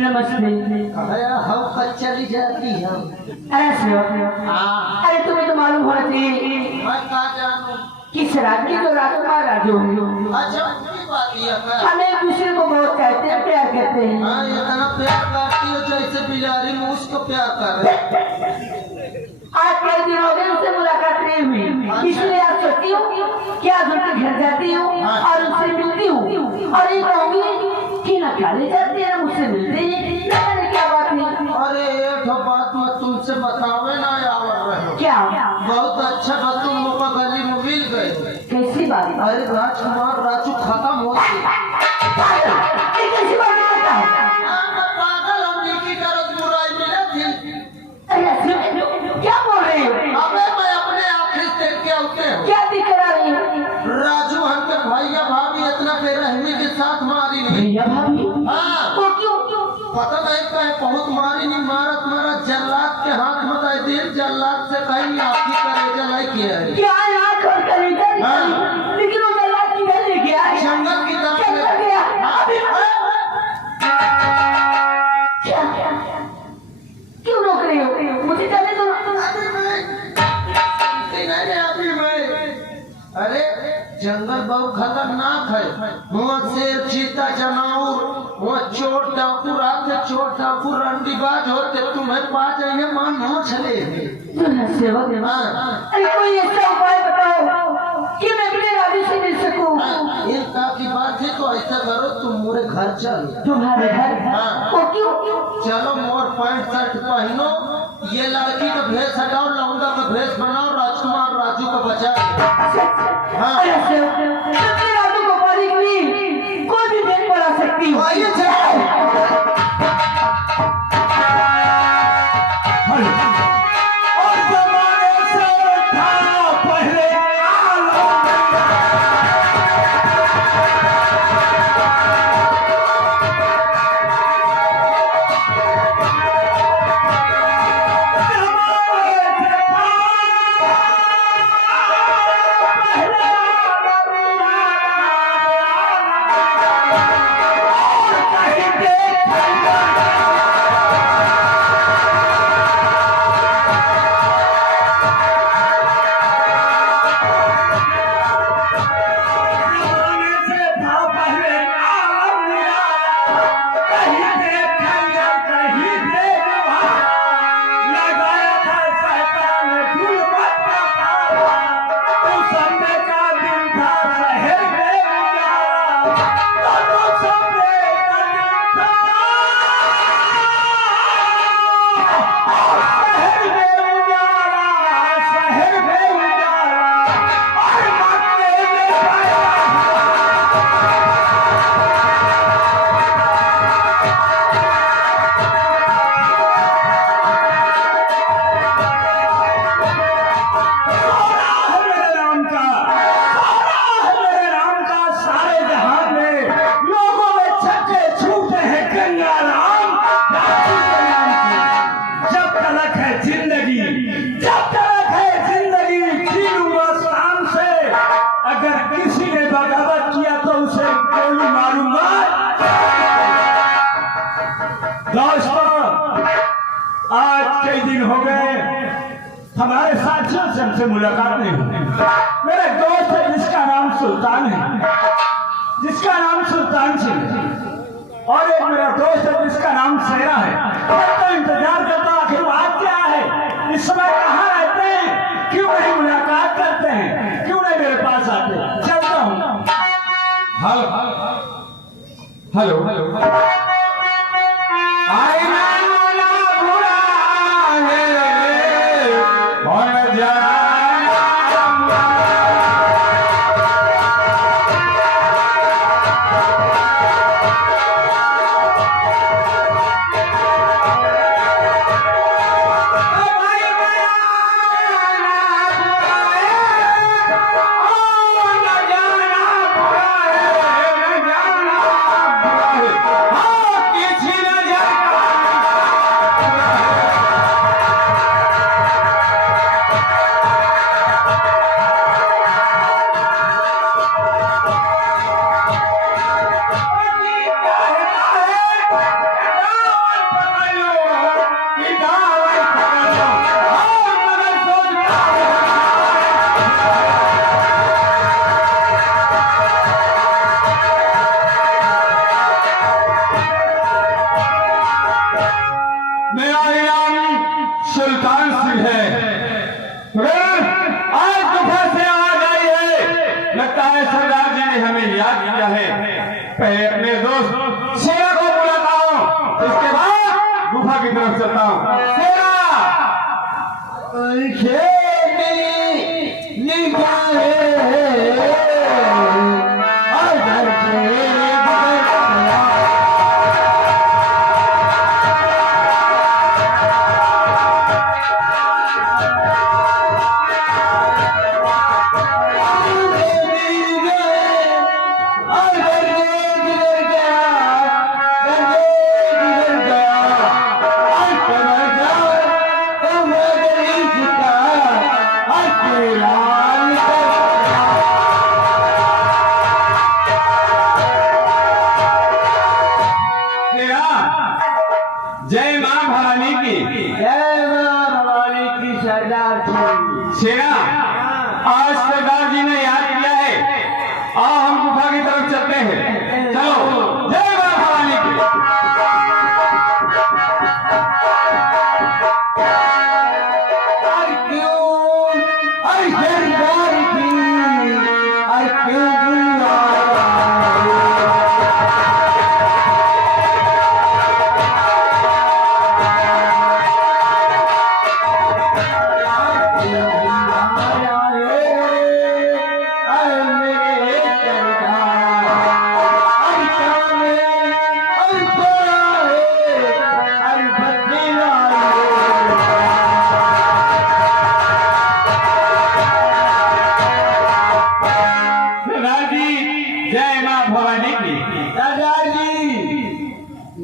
नमस्ते। हम कल चली जाती है। अरे तुम्हें तो मालूम होना चाहिए मैं कहा जानू किस राज्य जो राजकुमार राजू अच्छा की बात ये है। हम एक दूसरे को बहुत कहते हैं, प्यार करते हैं। हाँ इतना प्यार करती हो जैसे बिलारी मूस को प्यार कर रहे। आज कई दिन हो गए उससे मुलाकात नहीं हुई, इसलिए आज सोचती हूँ कि आज उनके घर जाती हूँ और उससे मिलती हूँ और ये कहूँगी कि न खाली जाती है ना मुझसे मिलती है। क्या बात है? अरे एक बात मैं तुमसे बतावे ना आवर रहे हो। क्या? बहुत अच्छा बात तुम लोग का गली में मिल गए। कैसी बात? अरे राजकुमार राजू खत्म हो गए। कैसी बात करता है? पागल हम नीकी करो बुराई मिले थी। क्या बोल रहे हो? अबे मैं अपने आँखें देख के उठे हूँ। क्या दिख रही है? राजू हमके भैया भाभी इतना बेरहमी के साथ मारी नहीं। भैया भाभी? हाँ तो क्यों? पता नहीं कहीं बहुत मारी नहीं मारत मारा जल्लाद के हाथ में दे दिल जल्लाद से कहीं आपकी करे जलाई किया है। क्या यहाँ कर करेगा? लेकिन वो जल्लाद किधर ले गया है? जंगल की तरफ चला गया। अभी क्या? क्यों रोक रहे हो? मुझे जाने दो। अरे जंगल बहुत खतरनाक है। वहाँ शेर चीता जनावर वहाँ चोर डाकू रात से चोर डाकू रंडीबाज होते तुम्हें पा जाएंगे मान हो चले। अरे कोई ऐसा उपाय बताओ कि मैं अपने राजू से मिल सकूं। इनका की बात है तो ऐसा करो तुम मेरे घर चलो। तुम्हारे घर? वो क्यों? चलो मोर पैंट शर्ट पहनो ये लड़की का भेष हटाओ लौंडा का भेष बनाओ राजकुमार राजू को बचाओ। हाँ राजू को पाने के लिए कोई भी भेष बना सकती हूँ। आज कई दिन हो गए हमारे साथियों से हमसे मुलाकात नहीं हुई। मेरा दोस्त है जिसका नाम सुल्तान है, जिसका नाम सुल्तान सिंह, और एक मेरा दोस्त है जिसका नाम सेरा है। मैं तो इंतजार करता हूँ आखिर बात क्या है, इस समय कहाँ रहते हैं, क्यों नहीं मुलाकात करते हैं, क्यों नहीं मेरे पास आते। चलता हूँ। हेलो हेलो आई ना किसी न बताऊं। सेना जय मां भवानी की। जय मां भवानी की सरदार जी। सेना आज सरदार जी ने याद किया है, आओ हम गुफा की तरफ चलते हैं। चलो जय मां भवानी की। जय मां भवानी की। दादाजी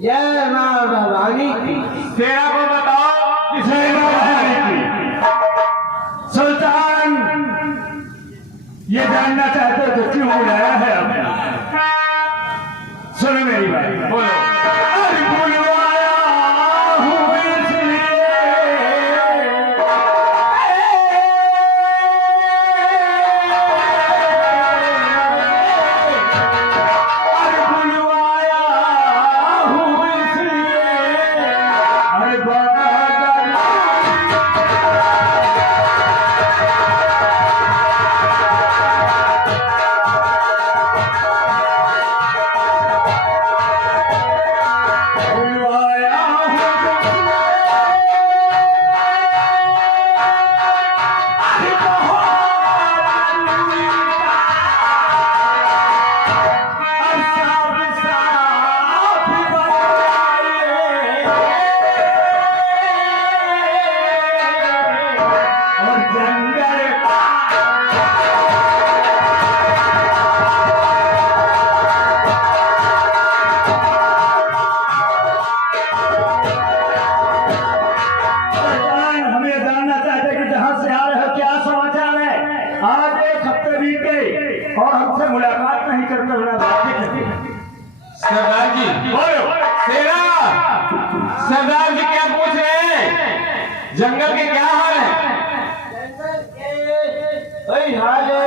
जय मां भवानी की। सेना को बताओ कि जय मां भवानी की। सुल्तान ये जानना चाहते तो क्यों बुलाया है हमने? सुनो मेरी बात, बोलो। अरे बुलवाया हूँ इसलिए और हमसे मुलाकात नहीं करते हुए बातें करते हैं। सरदार जी बोलो। सेना, सरदार जी क्या पूछ रहे हैं? जंगल के क्या हाल है? वही हाल है,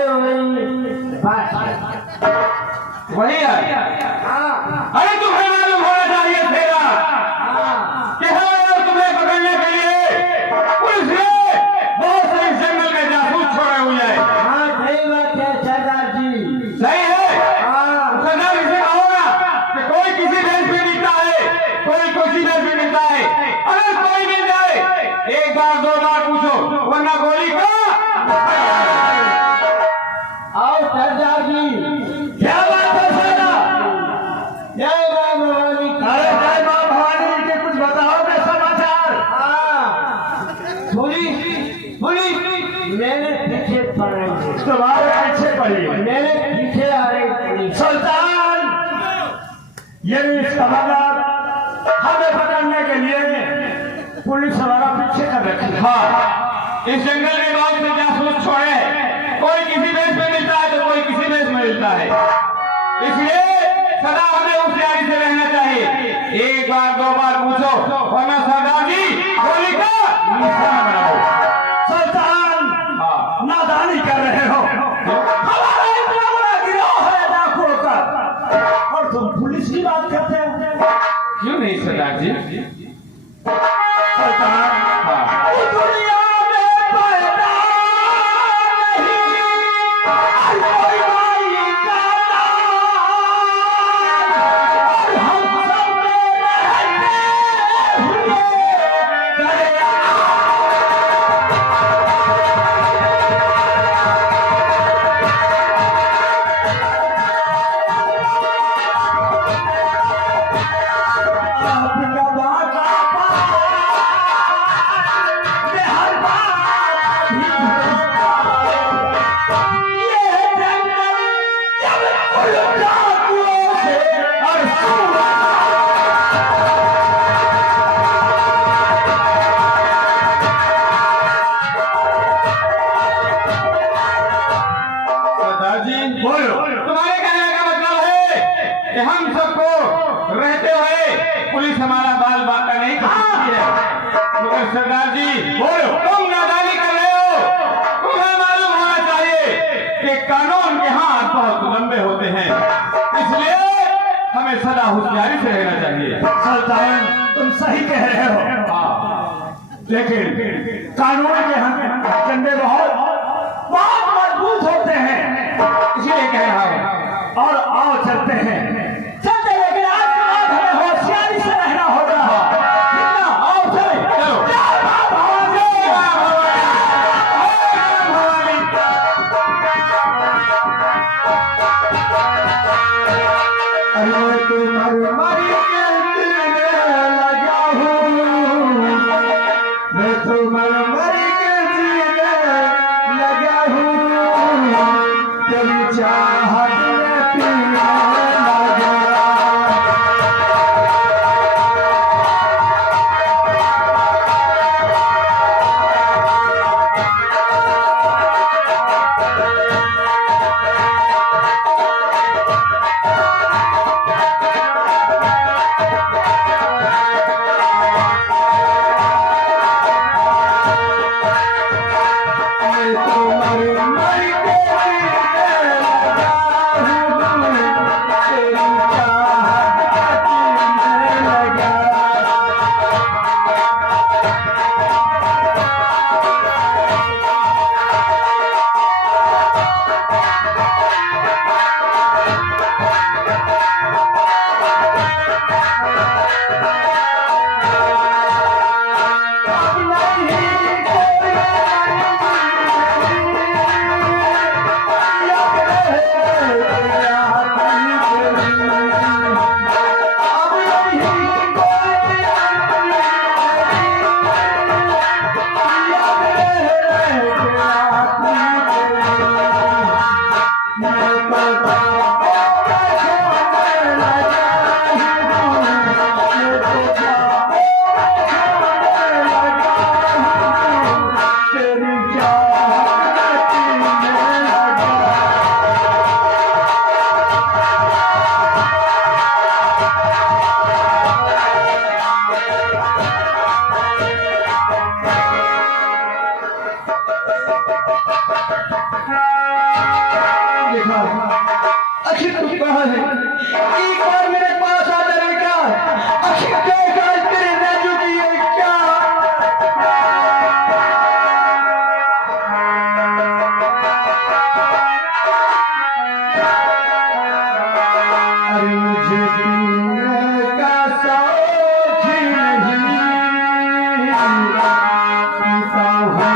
वही है। अरे तुम्हें मालूम होना चाहिए सेना कि हमें तुम्हें पकड़ने के लिए पुलिस ने बहुत सारे जंगल में जासूस छोड़े हुए हैं। सही बात है सरदार जी। सही है। सरदार जी से कहो ना कि कोई किसी देश में मिलता है, कोई किसी देश में मिलता है। अगर कोई मिल जाए एक बार दो बार पूछो, वरना गोली का। आओ सरदार जी। क्या बात है सेना? जय मां भवानी की। अरे जय मां भवानी के कुछ बताओ ना समाचार। पुलिस मेरे पीछे पड़ रही है। तुम्हारे पीछे पड़ी है। मेरे पीछे आ रही पुलिस। सुल्तान ये खबरदार हमें पकड़ने के लिए पुलिस हमारा पीछे कर रखी है। हाँ, इस जंगल में बहुत से जासूस छोड़े हैं। कोई किसी देश में मिलता है तो कोई किसी देश में मिलता है। इसलिए सदा हमें होशियारी से रहना चाहिए। एक बार दो बार पूछो, वरना सरदार जी गोली का निशाना बनाओ। सुल्तान हाँ। नादानी कर रहे हो। हमारा इतना बड़ा गिरोह है डाकुओं का, और तुम पुलिस की बात करते हो। क्यों नहीं सरदार जी? सुल्तान हाँ। इस दुनिया में पैदा नहीं हर कोई माई का लाल, और हम सब में रहते हुए पुलिस हमारा बाल बांका नहीं कर सकती है। मगर सरदार जी तुम नादानी कर रहे हो। तुम्हें मालूम होना चाहिए कि कानून के हाथ बहुत लंबे होते हैं, इसलिए हमें सदा होशियारी से रहना चाहिए। सुल्तान तुम सही कह रहे हो, लेकिन कानून के डंडे बहुत मजबूत होते हैं, इसलिए कह रहा हूं। और आओ चलते हैं, चलते, लेकिन आज के बाद हमें होशियारी से रहना होगा। ठीक ना? आओ चले। चलो। जय मां भवानी। अरे तुम्हारी मारी के दिल लगा हूँ, मैं तुम्हारी मारी के दिल लगा हूँ, तेरी चाहत में पीने लगा। आखिर तू कहाँ है? एक बार मेरे पास आ जाएगा। आखिर क्या काज तेरे राजू की है क्या? अरे मुझे पीने का शौक ही नहीं, पीता हूँ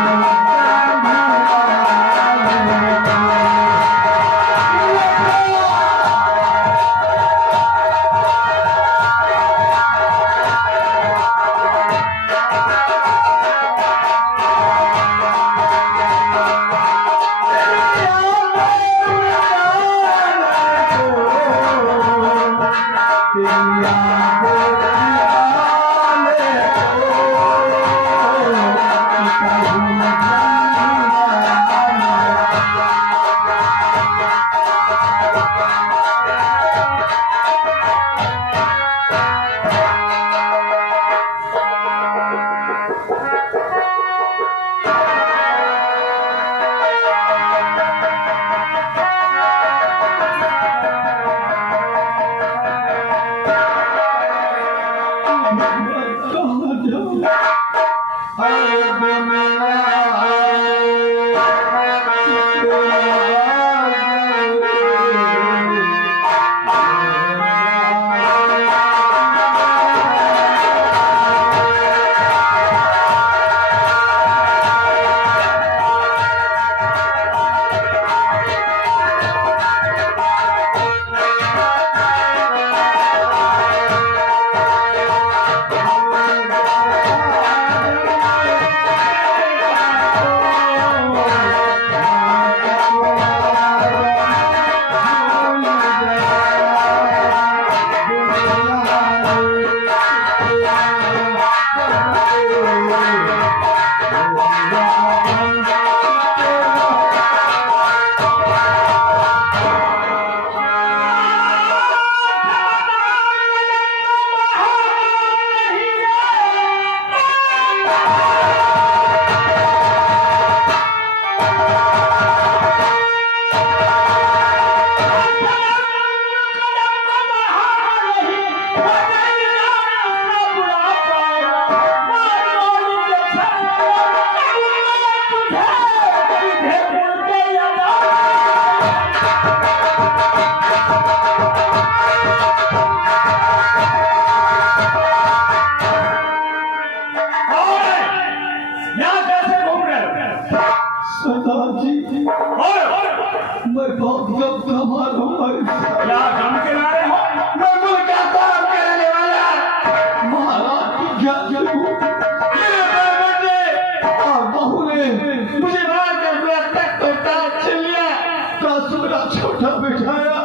छोटा बिठाया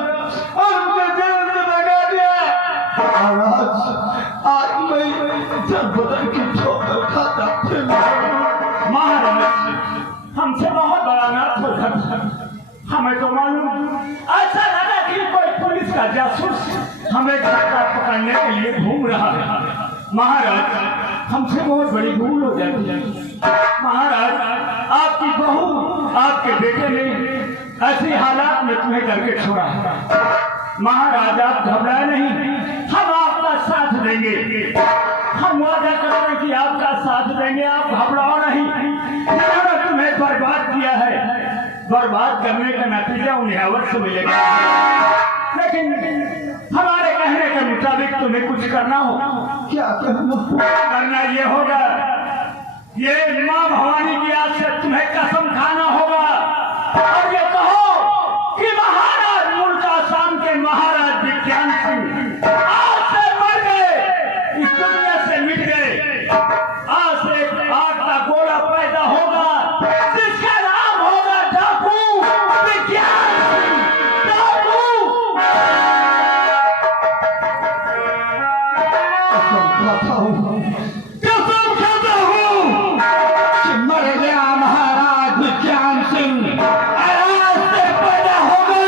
और मुझे जेल से भगा दिया। और आज मैं जब बदन की ठोकर खाता फिर महाराज हमसे बहुत बड़ा अनाथ हो जाता। हमें तो मालूम ऐसा लगा कि कोई पुलिस का जासूस हमें धक्का पकड़ने के लिए घूम रहा है। महाराज हमसे बहुत बड़ी भूल हो जाती है। महाराज आपकी बहू आपके बेटे ने ऐसी हालात में तुम्हें करके छोड़ा है। महाराज आप घबराए नहीं, हम आपका साथ देंगे। हम वादा करते हैं कि आपका साथ देंगे, आप घबराओ नहीं। जिन्होंने तुम्हें बर्बाद किया है, बर्बाद करने का नतीजा उन्हें अवश्य मिलेगा। लेकिन हमारे कहने के मुताबिक तुम्हें कुछ करना होगा। क्या करना ये होगा, ये मां भवानी की आज से तुम्हें कसम खाना होगा और ये कहो कि महाराज मुल्क आसाम के महाराज विज्ञान सिंह आज से मर गए, इस दुनिया से मिट गए। आज से एक आग का गोला पैदा होगा जिसका नाम होगा डाकू विज्ञान सिंह। डाकू कसम खाता हूँ कि मर गया महाराज विज्ञान सिंह, आज से पैदा होगा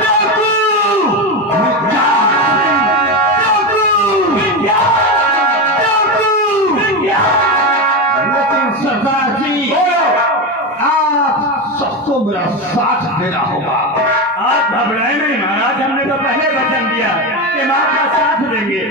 डाकू लेकिन सरदार जी आप सबको मेरा साथ देना होगा। आप घबराए नहीं महाराज, हमने तो पहले वचन दिया कि हम आपका साथ देंगे।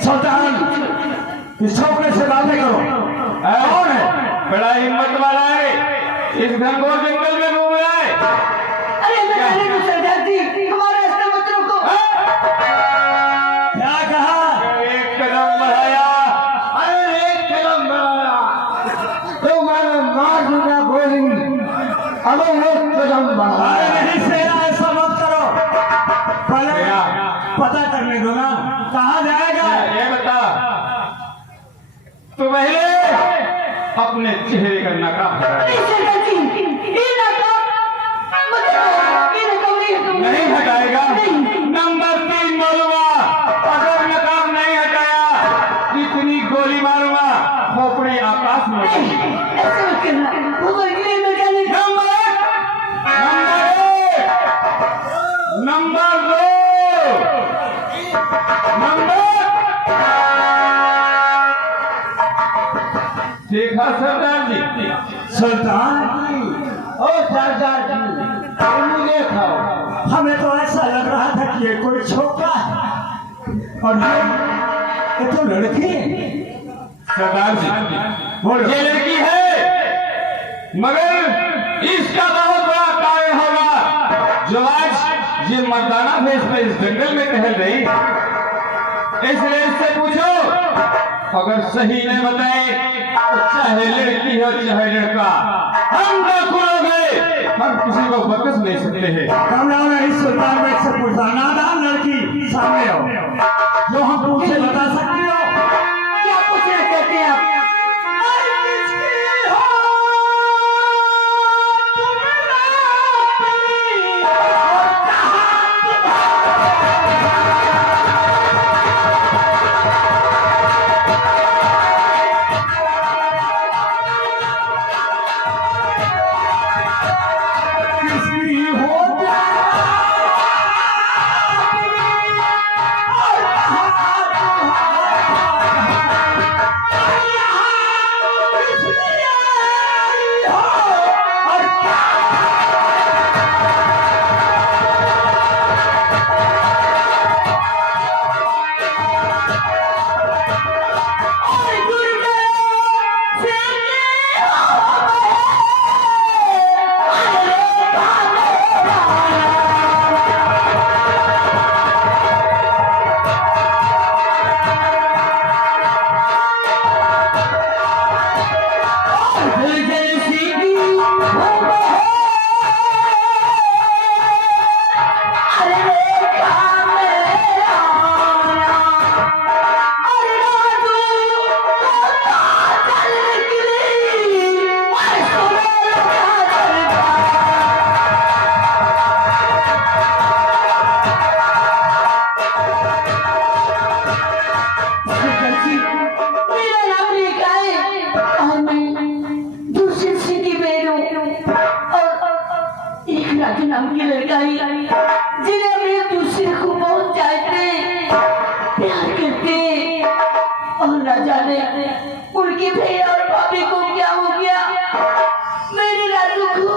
सुल्तान इस छोकरे से बातें करो। कौन है? बड़ा हिम्मत वाला है, इस घनघोर जंगल में घूम रहा है। अरे मैं कहने को सरदार जी, हमारे रास्ते मत रोको। क्या कहा? एक कदम बढ़ाया। अरे एक कदम बढ़ाया तो मैंने मार दूंगा गोली। अरे एक कदम बढ़ाया। नहीं सेना, ऐसा मत करो, पहले पता करने दो ना कहाँ जाएगा। ये बता, तो पहले अपने चेहरे का नकाब हटा। नहीं हटाएगा। नंबर 3 बोलूंगा, अगर नकाब नहीं हटाया इतनी गोली मारूंगा खोपड़ी आकाश में उड़ेगी। नंबर 2 देखा सरदार जी, सुल्तान, ओ सरदार जी, मुझे खाओ। हमें तो ऐसा लग रहा था कि ये कोई छोकरा है और ये तो लड़की है। सरदार जी, बोलो। ये लड़की है, मगर इसका बहुत बड़ा कारण होगा जो आज ये मर्दाना भेष में इस जंगल में टहल रही। इसलिए इससे पूछो, अगर सही नहीं बताए तो चाहे लड़की हो चाहे लड़का, हम डाकू लोग हैं, हम किसी को बकस नहीं सकते हैं। कमरा नहीं सुल्तान बेग से पूछा, नादान लड़की सामने आओ, जो हम पूछे बता सकती हो। क्या पूछना चाहते हैं आप? नाम की लड़काई जिन्हें अपने दूसरे को बहुत चाहते प्यार करते और न जाने उनके भैया और भाभी को क्या हो गया। मेरे राजू को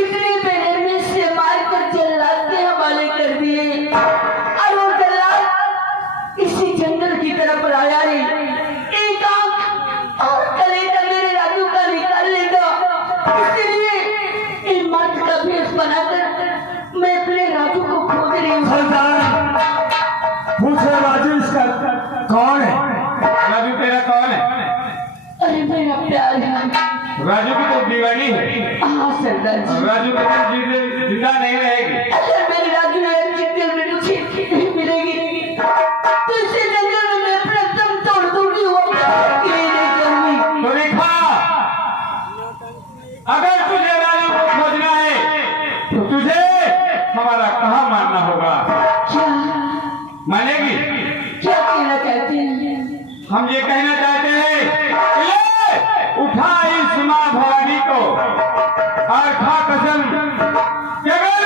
इतने बेड़े में से मार कर जल्लाद के हवाले कर दिए और वो जल्लाद इसी जंगल की तरफ आया रे। एक आंख और कलेजा मेरे राजू का निकाल लेगा, इसलिए इन मर्द का भेष बनाकर मैं अपने राजू को खोज रही हूँ। पूछो राजू इसका कौन है? राजू तेरा कौन है? अरे मेरा प्यार है। राजू की तो दीवानी है। हाँ सरदार जी। राजू के दिन जिंदा नहीं रहेगी। अगर मेरे राजू एक जिंदगी में मुझे नहीं मिलेगी तो इसे जंगल में मैं अपना दम तोड़ दूंगी। वो तो देखा, अगर तुझे राजू को खोजना है तो तुझे हमारा कहा मानना होगा। क्या मानेगी? क्या कहना चाहते हैं? हम ये कहना चाहते हैं कि ले उठा इस माँ भवानी को और खा कसम कि अगर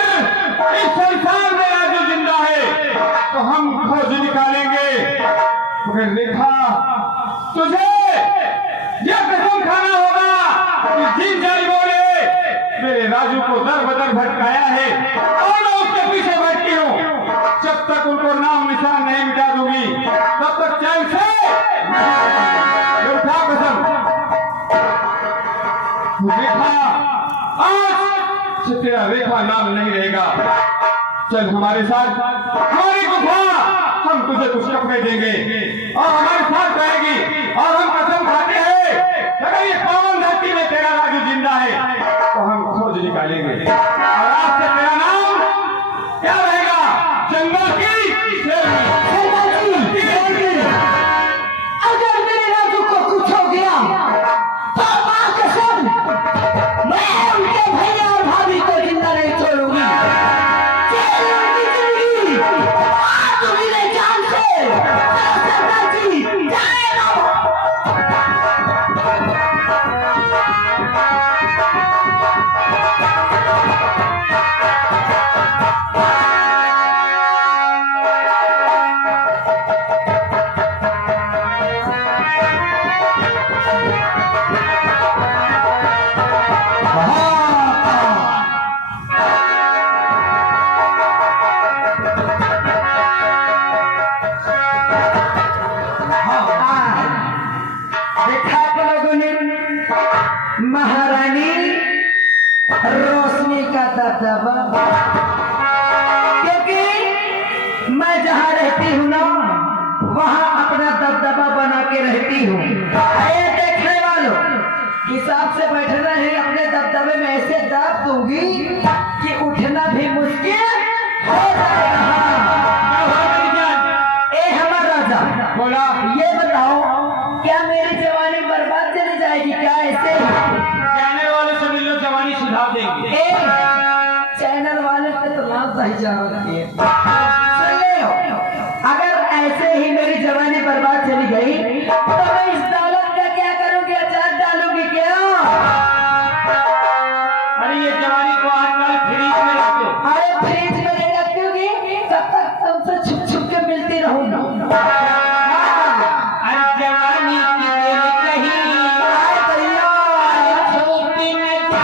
इस संसार में राजू जिंदा है तो हम खोज निकालेंगे। मगर देखा, तुझे यह कसम खाना होगा कि जिन जालिमों ने मेरे राजू को दर बदर भटकाया है और मैं उसके पीछे बैठी हूँ, जब तक उनको नाम निशान नहीं मिटा दूंगी तब तक चैन से उठा कसम। रेखा, आज से तेरा रेखा नाम नहीं रहेगा। चल हमारे साथ, हमारी गुफा, हम तुझे कुछ कपड़े देंगे और हमारे साथ रहेगी और हम कसम खाते हैं अगर ये पावन धरती में तेरा राजू जिंदा है तो हम खोज निकालेंगे। और आज से तेरा नाम क्या रहेगा? जंगल की अगर मेरे राजू को कुछ हो गया तो मां कसम मैं उनके भैया और भाभी को जिंदा नहीं छोड़ूंगी। जान से सरदार जी जाएगा। हूँ ना वहाँ अपना दबदबा बना के रहती हूँ। देखने वालों हिसाब से बैठना है, अपने दबदबे में ऐसे दाब दूंगी कि उठना भी मुश्किल हो जाएगा। ए हमारा राजा बोला ये बताओ क्या मेरी जवानी बर्बाद चली जाएगी क्या? ऐसे जाने वाले सभी लोग जवानी सुधार देंगे। चैनल वाले पे तो लाभ सही जा रही है। सुन ले, अगर ऐसे ही मेरी जवानी बर्बाद चली गई तो मैं इस दौलत का क्या करूंगी? अचार डालूंगी क्या? अरे ये जवानी को आजकल फ्रीज में रख दो। अरे फ्रिज में नहीं रखूंगी, तब तक तुमसे छुप छुप के मिलती रहूंगी। अरे जवानी की तेरी कहीं छोटी न जाए,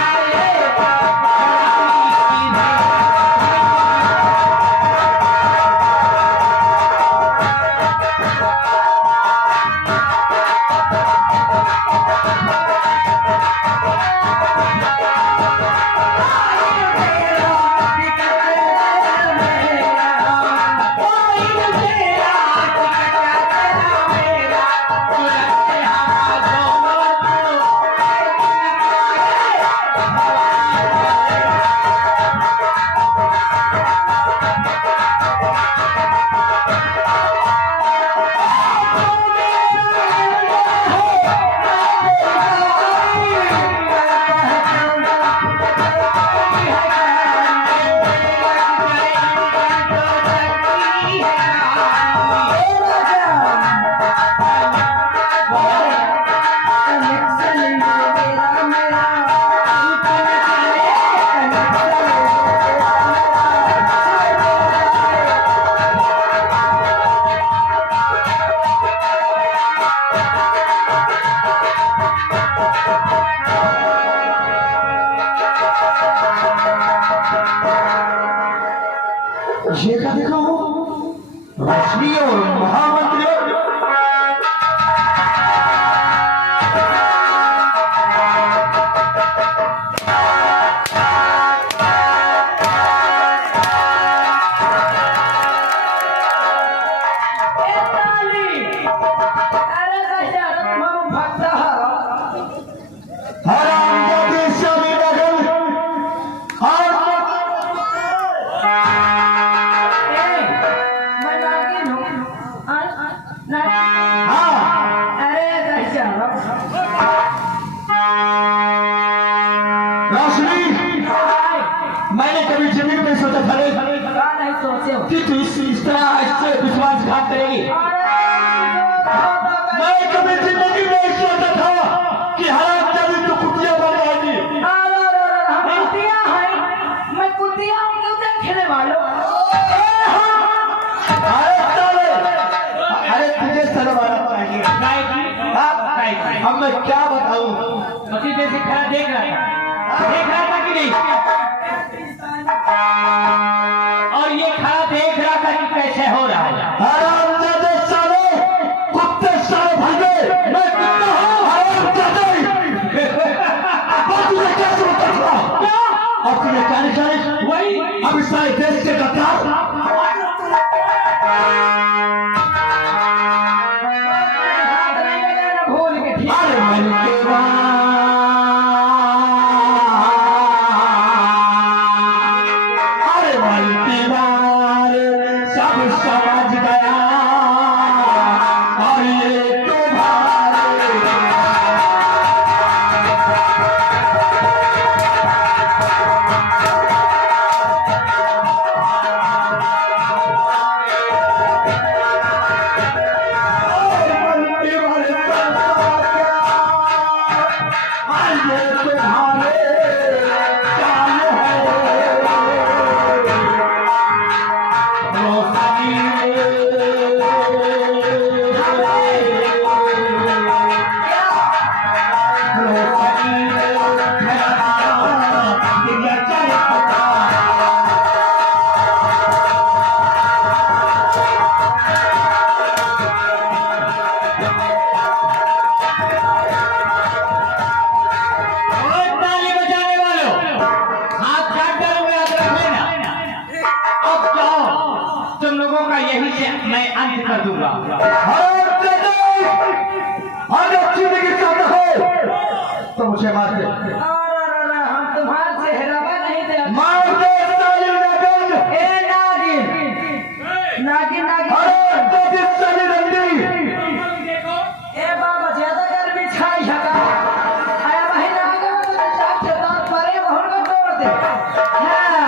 ये क्या देखा हूँ रश्मि और महामंत्री मैंने कभी जमीन में सोचा था कि तू इस तरह इससे विश्वासघात करेगी। मैं कभी जिंदगी में सोचा था कि हराम कभी तो कुतिया बन जाएगी। मैं कुतिया हूँ क्यों देखने वालों? अरे तुझे शर्म आना चाहिए। अब मैं क्या बताऊं? उसी जैसे खरा देख रहा था कि नहीं? और ये खरा देख रहा था कि कैसे हो रहा है। हरामजादे साले, कुत्ते साले भागे, मैं कुत्ता हूँ हरामजादे। और तुझे कैसे बताऊंगा? और तुझे क्या निकाले? वही अब इस सारे देश के गद्दार। अरे मन के सब समझ गया और ये तुम्हारे यही से मैं अंत कर दूंगा। हराम जादे, अगर जिंदगी चाहते हो तो मुझे मार दे। हम तुम्हारे चेहरावा नहीं दे। मार दे साली नागिन। ए नागिन, नागिन नागिन। अरे तो साली रंडी। ए बाबा ज्यादा गर्मी छाई हका। आया भाई नागिन तो चाप से दांत परे बहुर को तोड़ दे। हाँ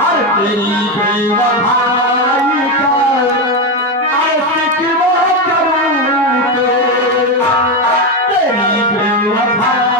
हर तेरी बेवफाई का आशिक वो करूं तेरी बेवफाई